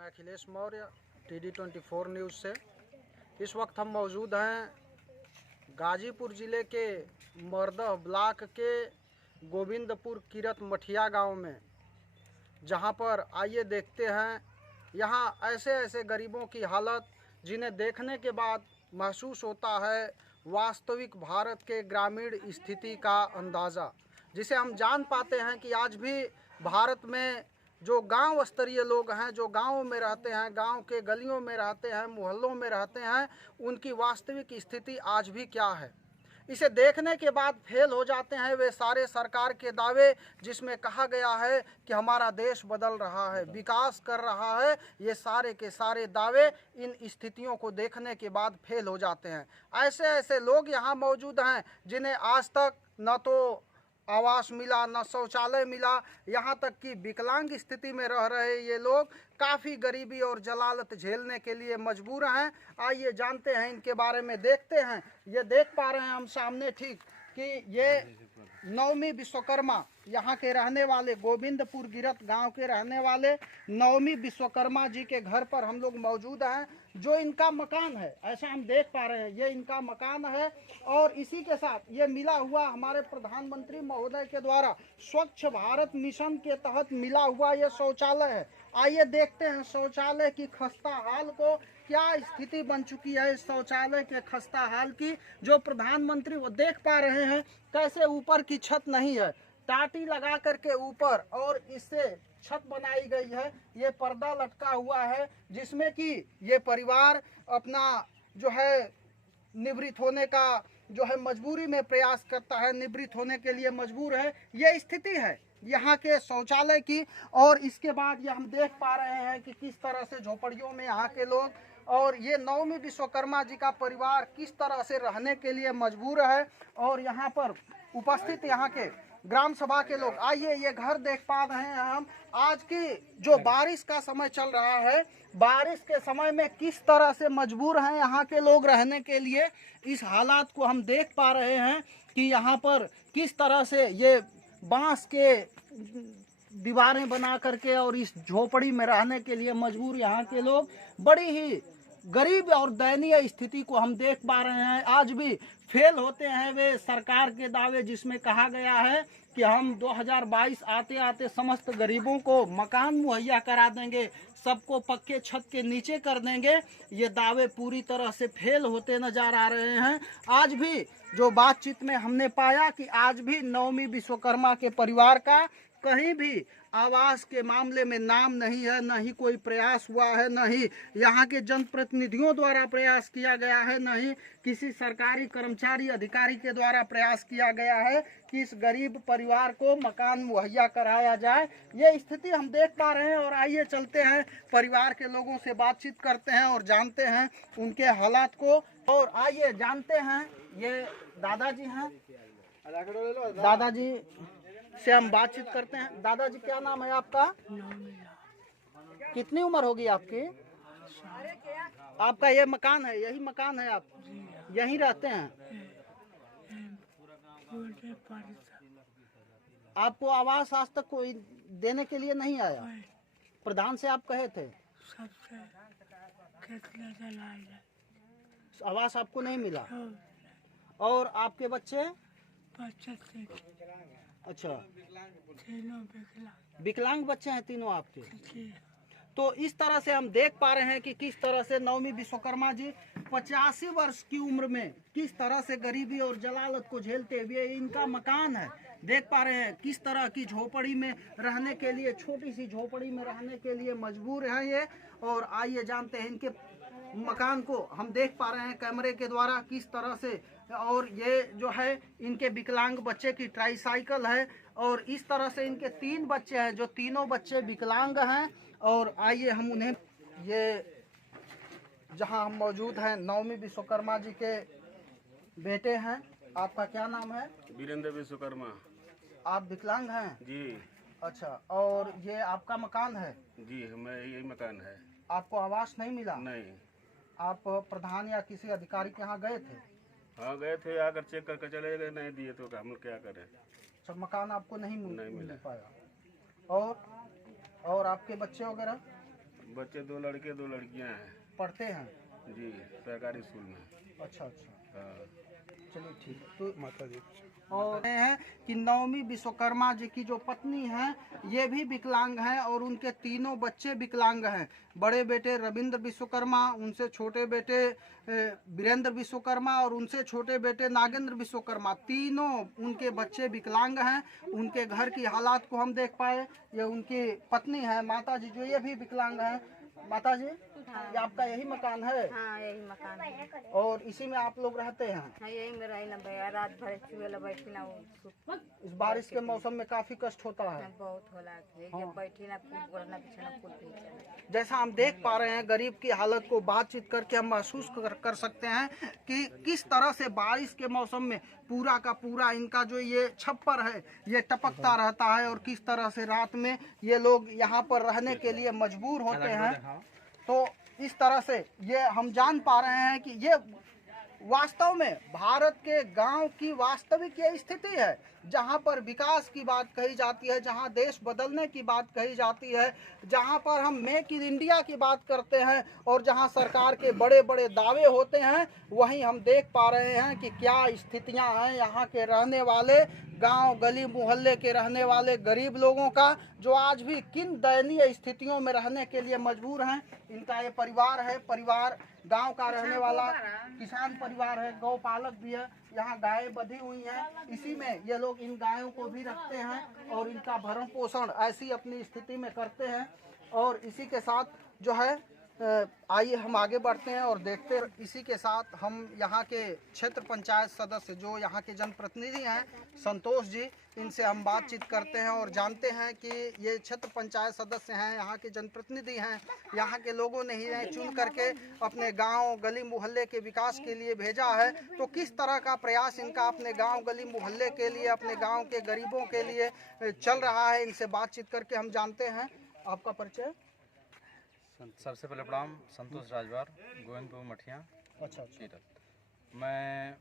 मैं Akhilesh Maurya TD24 news से। इस वक्त हम मौजूद हैं गाजीपुर ज़िले के मरदह ब्लॉक के गोविंदपुर किरत मठिया गांव में, जहां पर आइए देखते हैं यहां ऐसे ऐसे गरीबों की हालत जिन्हें देखने के बाद महसूस होता है वास्तविक भारत के ग्रामीण स्थिति का अंदाज़ा, जिसे हम जान पाते हैं कि आज भी भारत में जो गांव स्तरीय लोग हैं, जो गांव में रहते हैं, गांव के गलियों में रहते हैं, मोहल्लों में रहते हैं, उनकी वास्तविक स्थिति आज भी क्या है। इसे देखने के बाद फेल हो जाते हैं वे सारे सरकार के दावे जिसमें कहा गया है कि हमारा देश बदल रहा है, विकास कर रहा है। ये सारे के सारे दावे इन स्थितियों को देखने के बाद फेल हो जाते हैं। ऐसे ऐसे लोग यहाँ मौजूद हैं जिन्हें आज तक न तो आवास मिला, न शौचालय मिला, यहाँ तक कि विकलांग स्थिति में रह रहे ये लोग काफ़ी गरीबी और जलालत झेलने के लिए मजबूर हैं। आइए जानते हैं इनके बारे में, देखते हैं। ये देख पा रहे हैं हम सामने ठीक कि ये नवमी विश्वकर्मा यहाँ के रहने वाले, गोविंदपुर गिरत गांव के रहने वाले नवमी विश्वकर्मा जी के घर पर हम लोग मौजूद हैं, जो इनका मकान है। ऐसा हम देख पा रहे हैं, ये इनका मकान है और इसी के साथ ये मिला हुआ हमारे प्रधानमंत्री महोदय के द्वारा स्वच्छ भारत मिशन के तहत मिला हुआ ये शौचालय है। आइए देखते हैं शौचालय की खस्ता हाल को, क्या स्थिति बन चुकी है इस शौचालय के खस्ता हाल की, जो प्रधानमंत्री वो देख पा रहे हैं कैसे ऊपर की छत नहीं है, टाटी लगा करके ऊपर और इससे छत बनाई गई है। ये पर्दा लटका हुआ है जिसमें कि ये परिवार अपना जो है निवृत्त होने का जो है मजबूरी में प्रयास करता है, निवृत्त होने के लिए मजबूर है। ये स्थिति है यहाँ के शौचालय की। और इसके बाद ये हम देख पा रहे हैं कि किस तरह से झोपड़ियों में यहाँ के लोग और ये नवमी विश्वकर्मा जी का परिवार किस तरह से रहने के लिए मजबूर है। और यहाँ पर उपस्थित यहाँ के ग्राम सभा के लोग, आइए ये घर देख पा रहे हैं हम। आज की जो बारिश का समय चल रहा है, बारिश के समय में किस तरह से मजबूर हैं यहाँ के लोग रहने के लिए, इस हालात को हम देख पा रहे हैं कि यहाँ पर किस तरह से ये बांस के दीवारें बना करके और इस झोपड़ी में रहने के लिए मजबूर यहाँ के लोग बड़ी ही गरीब और दयनीय स्थिति को हम देख पा रहे हैं। आज भी फेल होते हैं वे सरकार के दावे जिसमें कहा गया है कि हम 2022 आते आते समस्त गरीबों को मकान मुहैया करा देंगे, सबको पक्के छत के नीचे कर देंगे। ये दावे पूरी तरह से फेल होते नजर आ रहे हैं। आज भी जो बातचीत में हमने पाया कि आज भी नवमी विश्वकर्मा के परिवार का कहीं भी आवास के मामले में नाम नहीं है, न ही कोई प्रयास हुआ है, न ही यहाँ के जनप्रतिनिधियों द्वारा प्रयास किया गया है, न ही किसी सरकारी कर्मचारी अधिकारी के द्वारा प्रयास किया गया है कि इस गरीब परिवार को मकान मुहैया कराया जाए। ये स्थिति हम देख पा रहे हैं। और आइए चलते हैं, परिवार के लोगों से बातचीत करते हैं और जानते हैं उनके हालात को। और आइए जानते हैं, ये दादाजी हैं, दादाजी से हम बातचीत करते हैं। दादाजी क्या नाम है आपका? कितनी उम्र होगी आपकी? आपका ये मकान है, यही मकान है, आप यहीं रहते हैं? आपको आवास आज तक कोई देने के लिए नहीं आया? प्रधान से आप कहे थे? आवास आपको नहीं मिला? और आपके बच्चे? अच्छा, विकलांग बच्चे हैं तीनों आपके? तो इस तरह से हम देख पा रहे हैं कि किस तरह से नवमी विश्वकर्मा जी 85 वर्ष की उम्र में किस तरह से गरीबी और जलालत को झेलते हुए इनका मकान है। देख पा रहे हैं किस तरह की झोपड़ी में रहने के लिए, छोटी सी झोपड़ी में रहने के लिए मजबूर है ये। और आइए जानते हैं इनके मकान को, हम देख पा रहे हैं कैमरे के द्वारा किस तरह से। और ये जो है इनके विकलांग बच्चे की ट्राईसाइकिल है। और इस तरह से इनके 3 बच्चे हैं, जो तीनों बच्चे विकलांग हैं। और आइए हम उन्हें, ये जहां हम मौजूद हैं नवमी विश्वकर्मा जी के बेटे हैं। आपका क्या नाम है? वीरेंद्र विश्वकर्मा। आप विकलांग हैं जी? अच्छा, और ये आपका मकान है? जी, हमें यही मकान है। आपको आवास नहीं मिला? नहीं। आप प्रधान या किसी अधिकारी के यहाँ गए थे? हाँ गए थे, आकर चेक करके चले गए, नहीं दिए तो हम क्या करें। अच्छा, मकान आपको नहीं मिल मिला पाया। और आपके बच्चे वगैरह? बच्चे 2 लड़के 2 लड़कियां हैं पढ़ते हैं? जी, सरकारी स्कूल में। अच्छा अच्छा, हाँ। चलिए ठीक है। तो माता जी और हैं कि नवमी विश्वकर्मा जी की जो पत्नी हैं ये भी विकलांग हैं और उनके तीनों बच्चे विकलांग हैं। बड़े बेटे रविंद्र विश्वकर्मा, उनसे छोटे बेटे वीरेंद्र विश्वकर्मा और उनसे छोटे बेटे नागेंद्र विश्वकर्मा, तीनों उनके बच्चे विकलांग हैं। उनके घर की हालात को हम देख पाए। ये उनकी पत्नी है माता जी जो ये भी विकलांग हैं। माता जी ये आपका यही मकान है? हाँ यही मकान है। और इसी में आप लोग रहते हैं? हाँ यही में रही ना भैया, रात भर चूहे बैठी ना इस बारिश के मौसम में काफी कष्ट होता है। बहुत होला जब बैठी ना कूद बढ़ना बिछना कूद भी चला। जैसा हम देख पा रहे हैं गरीब की हालत को बातचीत करके हम महसूस कर सकते हैं कि किस तरह से बारिश के मौसम में पूरा का पूरा इनका जो ये छप्पर है ये टपकता रहता है और किस तरह से रात में ये लोग यहाँ पर रहने के लिए मजबूर होते हैं। तो इस तरह से ये हम जान पा रहे हैं कि ये वास्तव में भारत के गांव की वास्तविक ये स्थिति है, जहां पर विकास की बात कही जाती है, जहां देश बदलने की बात कही जाती है, जहां पर हम मेक इन इंडिया की बात करते हैं और जहां सरकार के बड़े बड़े दावे होते हैं, वहीं हम देख पा रहे हैं कि क्या स्थितियां हैं यहाँ के रहने वाले गांव गली मोहल्ले के रहने वाले गरीब लोगों का, जो आज भी किन दयनीय स्थितियों में रहने के लिए मजबूर हैं। इनका ये परिवार है, परिवार गांव का रहने वाला किसान परिवार है, गौपालक भी है, यहाँ गायें बंधी हुई हैं, इसी में ये लोग इन गायों को भी रखते हैं और इनका भरण पोषण ऐसी अपनी स्थिति में करते हैं। और इसी के साथ जो है आइए हम आगे बढ़ते हैं और देखते हैं। इसी के साथ हम यहाँ के क्षेत्र पंचायत सदस्य जो यहाँ के जनप्रतिनिधि हैं संतोष जी, इनसे हम बातचीत करते हैं और जानते हैं कि ये क्षेत्र पंचायत सदस्य हैं, यहाँ के जनप्रतिनिधि हैं, यहाँ के लोगों ने ही चुन करके अपने गांव गली मोहल्ले के विकास के लिए भेजा है। तो किस तरह का प्रयास इनका अपने गांव गली मोहल्ले के लिए, अपने गांव के गरीबों के लिए चल रहा है, इनसे बातचीत करके हम जानते हैं। आपका परिचय? सबसे पहले प्रणाम, संतोष राजवार, गोविंदपुर मठिया। अच्छा कीरत। मैं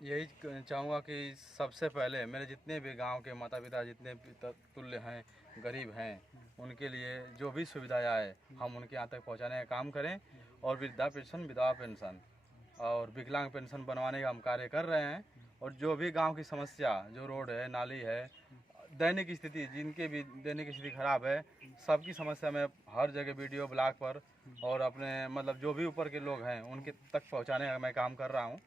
यही चाहूँगा कि सबसे पहले मेरे जितने भी गांव के माता पिता जितने भी तुल्य हैं, गरीब हैं, उनके लिए जो भी सुविधाएं आए हम उनके यहाँ तक पहुँचाने का काम करें। और वृद्धा पेंशन, विधवा पेंशन और विकलांग पेंशन बनवाने का हम कार्य कर रहे हैं। और जो भी गाँव की समस्या, जो रोड है, नाली है, दैनिक स्थिति, जिनके भी दैनिक स्थिति खराब है, सबकी समस्या में हर जगह वीडियो ब्लॉग पर और अपने मतलब जो भी ऊपर के लोग हैं उनके तक पहुंचाने का मैं काम कर रहा हूं।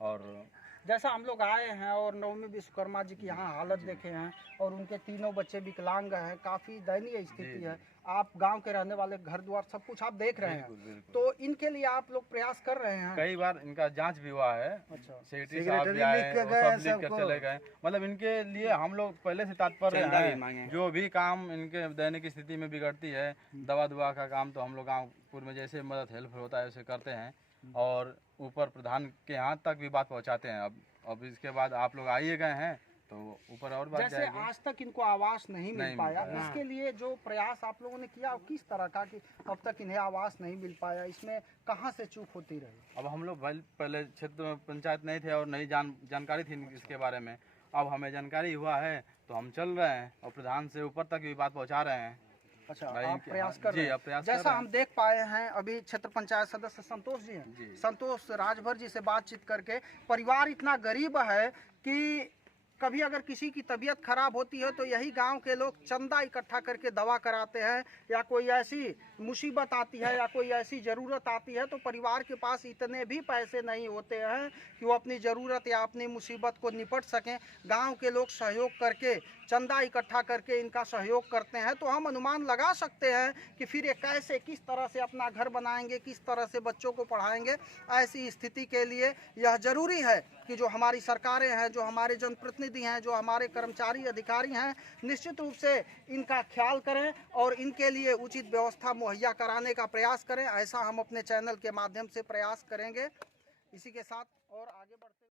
और जैसा हम लोग आए हैं और नवमी विश्वकर्मा जी की यहाँ हालत देखे हैं और उनके तीनों बच्चे विकलांग हैं, काफ़ी दयनीय स्थिति है। आप गांव के रहने वाले, घर द्वार सब कुछ आप देख रहे हैं, तो इनके लिए आप लोग प्रयास कर रहे हैं? कई बार इनका जांच भी हुआ है। अच्छा, सेक्रेटरी साहब भी आए, सब लिख कर चले गए। मतलब इनके लिए हम लोग पहले से तत्पर हैं। जो भी काम इनके दैनिक स्थिति में बिगड़ती है, दवा दुआ का काम तो हम लोग गाँवपुर में जैसे मदद हेल्प होता है उसे करते हैं और ऊपर प्रधान के यहाँ तक भी बात पहुँचाते हैं। अब इसके बाद आप लोग आइए गए हैं तो ऊपर और बात जैसे जाएगी। आज तक इनको आवास नहीं मिल पाया, इसके लिए जो प्रयास आप लोगों ने किया किस तरह का कि अब तक इन्हें आवास नहीं मिल पाया, इसमें कहाँ से चूक होती रही? अब हम लोग पहले क्षेत्र में पंचायत नहीं थे और नई जानकारी थी इसके बारे में। अब हमें जानकारी हुआ है तो हम चल रहे हैं और प्रधान से ऊपर तक भी बात पहुंचा रहे हैं। अच्छा, आप प्रयास कर रहे हैं? प्रयास जैसा हम देख पाए हैं अभी क्षेत्र पंचायत सदस्य संतोष जी हैं, संतोष राजभर जी से बातचीत करके, परिवार इतना गरीब है कि कभी अगर किसी की तबीयत खराब होती है तो यही गांव के लोग चंदा इकट्ठा करके दवा कराते हैं, या कोई ऐसी मुसीबत आती है या कोई ऐसी ज़रूरत आती है तो परिवार के पास इतने भी पैसे नहीं होते हैं कि वो अपनी ज़रूरत या अपनी मुसीबत को निपट सकें। गांव के लोग सहयोग करके, चंदा इकट्ठा करके इनका सहयोग करते हैं। तो हम अनुमान लगा सकते हैं कि फिर ये कैसे, किस तरह से अपना घर बनाएंगे, किस तरह से बच्चों को पढ़ाएंगे। ऐसी स्थिति के लिए यह ज़रूरी है कि जो हमारी सरकारें हैं, जो हमारे जनप्रतिनिधि हैं, जो हमारे कर्मचारी अधिकारी हैं, निश्चित रूप से इनका ख्याल करें और इनके लिए उचित व्यवस्था मुहैया कराने का प्रयास करें। ऐसा हम अपने चैनल के माध्यम से प्रयास करेंगे। इसी के साथ और आगे बढ़ते